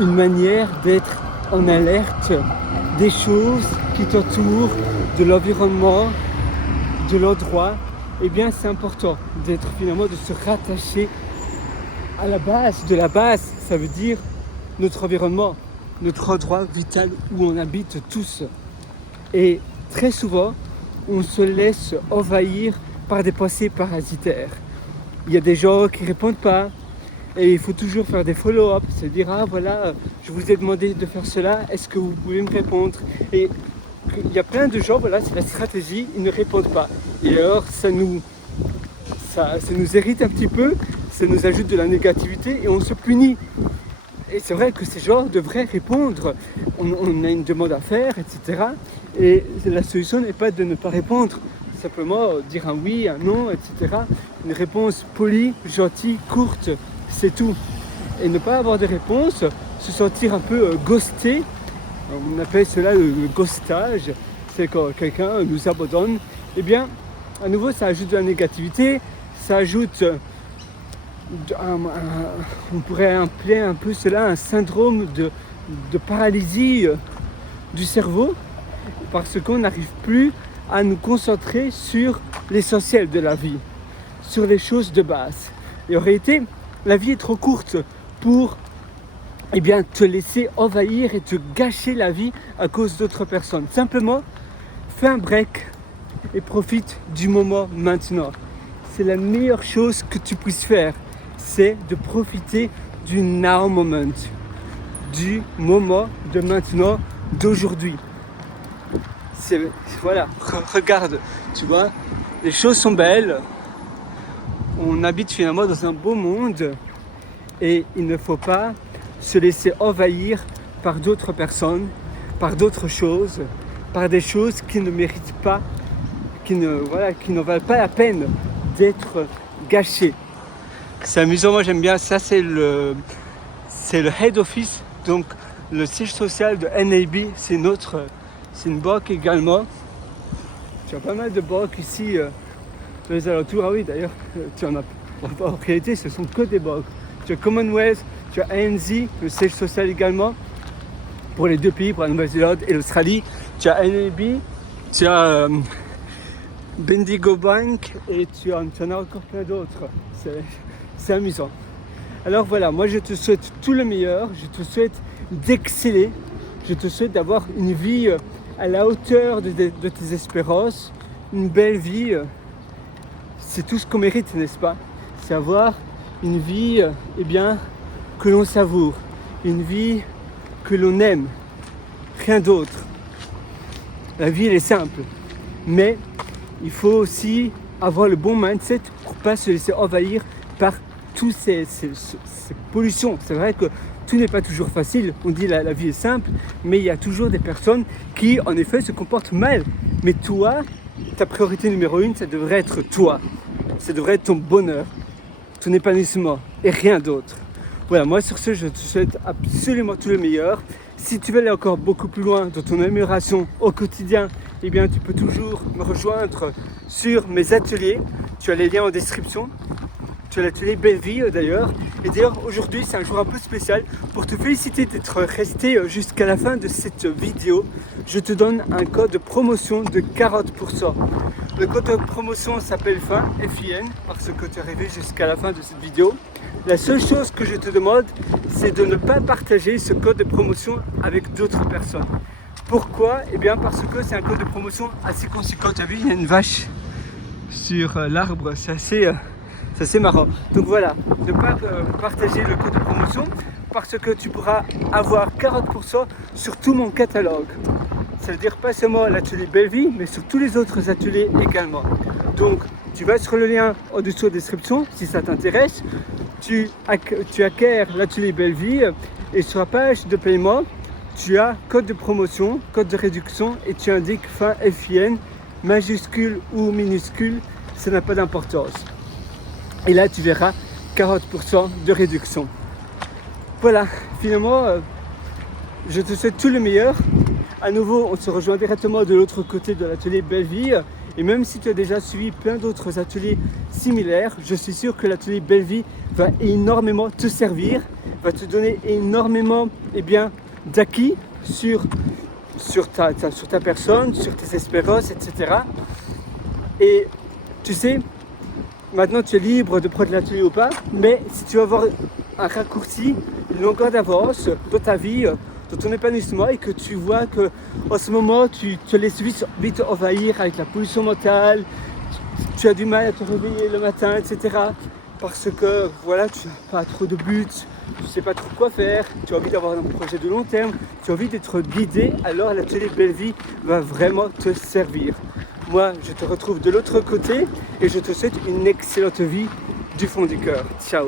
une manière d'être en alerte des choses qui t'entourent, de l'environnement, de l'endroit. Eh bien, c'est important d'être finalement, de se rattacher à la base. De la base, ça veut dire notre environnement, notre endroit vital où on habite tous. Et très souvent, on se laisse envahir par des pensées parasitaires. Il y a des gens qui ne répondent pas et il faut toujours faire des follow-up, se dire ah voilà, je vous ai demandé de faire cela, est-ce que vous pouvez me répondre? Et il y a plein de gens, voilà, c'est la stratégie, ils ne répondent pas. Et alors ça nous irrite un petit peu, ça nous ajoute de la négativité et on se punit. Et c'est vrai que ces gens devraient répondre. On a une demande à faire, etc. Et la solution n'est pas de ne pas répondre, simplement dire un oui, un non, etc. Une réponse polie, gentille, courte, c'est tout. Et ne pas avoir de réponse, se sentir un peu ghosté, on appelle cela le ghostage, c'est quand quelqu'un nous abandonne. Eh bien, à nouveau, ça ajoute de la négativité, ça ajoute... on pourrait appeler un peu cela un syndrome de paralysie du cerveau parce qu'on n'arrive plus à nous concentrer sur l'essentiel de la vie, sur les choses de base. Et en réalité, la vie est trop courte pour te laisser envahir et te gâcher la vie à cause d'autres personnes. Simplement, fais un break et profite du moment maintenant. C'est la meilleure chose que tu puisses faire. C'est de profiter du now moment, du moment de maintenant, d'aujourd'hui. Voilà, regarde, tu vois, les choses sont belles, on habite finalement dans un beau monde et il ne faut pas se laisser envahir par d'autres personnes, par d'autres choses, par des choses qui ne méritent pas, qui ne valent pas la peine d'être gâchées. C'est amusant, moi j'aime bien, ça c'est le head office, donc le siège social de NAB, c'est une banque également. Tu as pas mal de banques ici dans les alentours. Ah oui, d'ailleurs, tu en as. En réalité, ce sont que des banques. Tu as Commonwealth, tu as ANZ, le siège social également, pour les deux pays, pour la Nouvelle-Zélande et l'Australie. Tu as NAB, tu as Bendigo Bank et tu en as encore plein d'autres. C'est amusant. Alors voilà, moi je te souhaite tout le meilleur, je te souhaite d'exceller, je te souhaite d'avoir une vie à la hauteur de tes espérances, une belle vie. C'est tout ce qu'on mérite, n'est-ce pas? C'est avoir une vie que l'on savoure, une vie que l'on aime, rien d'autre. La vie elle est simple, mais il faut aussi avoir le bon mindset pour ne pas se laisser envahir par toutes ces pollutions. C'est vrai que tout n'est pas toujours facile, on dit la vie est simple, mais il y a toujours des personnes qui en effet se comportent mal. Mais toi, ta priorité numéro 1, ça devrait être toi. Ça devrait être ton bonheur, ton épanouissement et rien d'autre. Voilà, moi sur ce, je te souhaite absolument tout le meilleur. Si tu veux aller encore beaucoup plus loin dans ton amélioration au quotidien, tu peux toujours me rejoindre sur mes ateliers. Tu as les liens en description. Tu as l'atelier Belle Vie d'ailleurs. Et d'ailleurs aujourd'hui c'est un jour un peu spécial. Pour te féliciter d'être resté jusqu'à la fin de cette vidéo, je te donne un code de promotion de 40%. Le code de promotion s'appelle FIN, F-I-N, parce que tu es arrivé jusqu'à la fin de cette vidéo. La seule chose que je te demande, c'est de ne pas partager ce code de promotion avec d'autres personnes. Pourquoi? Parce que c'est un code de promotion assez conséquent. Tu as vu, il y a une vache sur l'arbre, c'est assez marrant. Donc voilà, ne pas partager le code de promotion parce que tu pourras avoir 40% sur tout mon catalogue. Ça veut dire pas seulement l'atelier Belle Vie, mais sur tous les autres ateliers également. Donc tu vas sur le lien en dessous de la description si ça t'intéresse. Tu acquiers l'atelier Belle Vie et sur la page de paiement, tu as code de promotion, code de réduction et tu indiques FIN, F-I-N, majuscule ou minuscule, ça n'a pas d'importance. Et là, tu verras 40% de réduction. Voilà, finalement, je te souhaite tout le meilleur. À nouveau, on se rejoint directement de l'autre côté de l'atelier Belle Vie. Et même si tu as déjà suivi plein d'autres ateliers similaires, je suis sûr que l'atelier Belle Vie va énormément te servir, va te donner énormément d'acquis sur ta personne, sur tes espérances, etc. Et tu sais, maintenant tu es libre de prendre l'atelier ou pas, mais si tu veux avoir un raccourci, une longueur d'avance dans ta vie, dans ton épanouissement, et que tu vois que en ce moment tu te laisses vite envahir avec la pollution mentale, tu as du mal à te réveiller le matin, etc. Parce que voilà, tu n'as pas trop de buts, tu ne sais pas trop quoi faire, tu as envie d'avoir un projet de long terme, tu as envie d'être guidé, alors l'atelier Belle Vie va vraiment te servir. Moi, je te retrouve de l'autre côté et je te souhaite une excellente vie du fond du cœur. Ciao!